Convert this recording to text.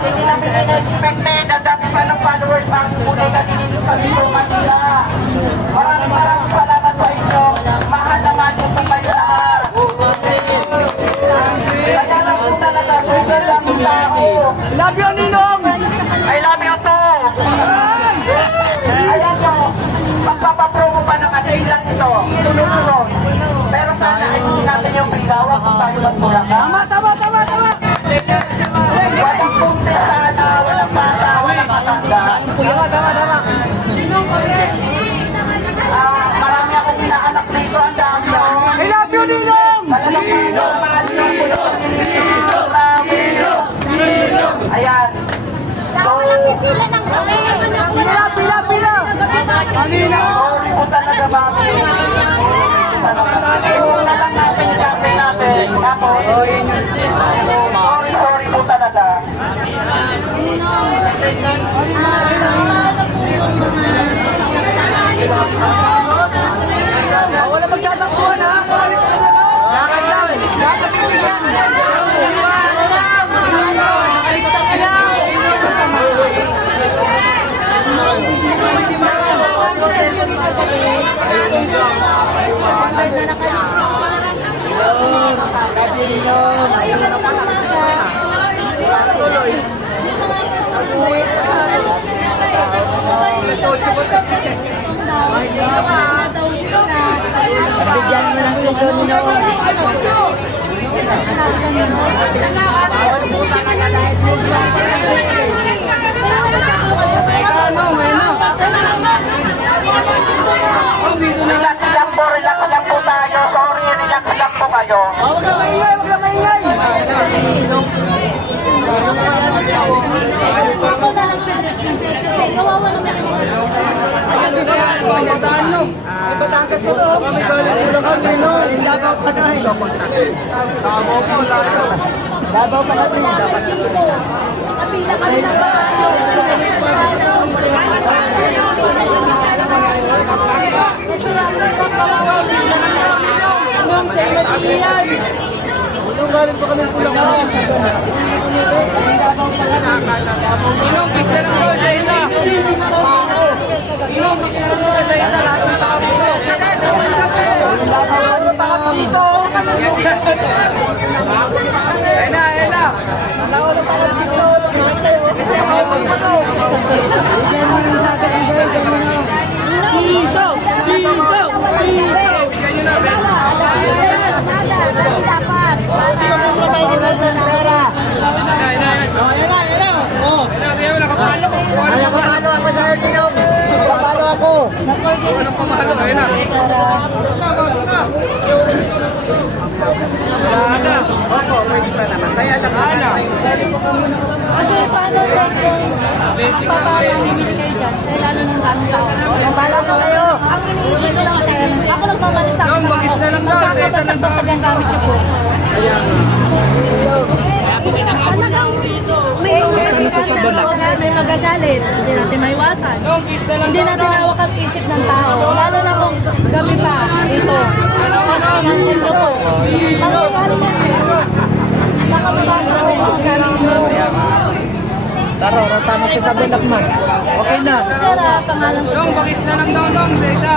Hindi namin in-expected. Ang dami pa ng followers ang Bodega dito sa Metro Manila. Maraming salamat sa inyo. Mahal naman po kayo lahat. Kaya lang po talaga, super daming tao. Love you, Ninong! I love you too. Ayan po, magpapapromo pa ng ilan ito. Sunod-sunod. Pero sana ayusin natin yung paggawa kung tayo magmulaga. Tama! Walang puntis sana, walang bata, walang matanda. Tama! Marami akong inaanak dito, ang dami ako. I love you, Ninong! Ayan. So, Pila! Kanina! sorry po talaga, mami. Una lang natin, ikasay natin. Tapos, sorry po talaga. Wala magtatakbuhan, ha? Lakad lang! Lakad lang! Bigyan mo ng piso, Ninong. Relax lang po tayo. Sorry, relax lang po kayo. Huwag na maingay! Batangas po to. Labaw pa na. Labaw pa na. Kapila kami ng Galing pa kami pulang ka. Inong, pista lang doon sa isa. Inong, pista lang doon sa isa. Lahat ng tao dito. Dito. Ayun na. Nalawa na pa kami dito. Piso. Nakapalo ako sa Erdinong. Nakapalo ako. Anong pamahalo? Ayun na. Ako, pwede pa naman. Kaya lang Kasi paano sa papamamili kayo dyan? Eh, lalo ng daming tao. Bala ko kayo. Ang iniisip ko lang sir, ako nagmamali sa akin. Magkakabasag-basag ang gamit niyo po. May magagalit. Hindi natin maiwasan. Hindi natin hawak ang isip ng tao. Lalo na kung gabi pa. Ito. Cancel ko po. Pag-iwala yan sir. Nakababasa ko yung gamit niyo. Taro, tama siya sa bulak man. Okay na. Sir, pangalan ko. Bakis na lang daw, sa isa.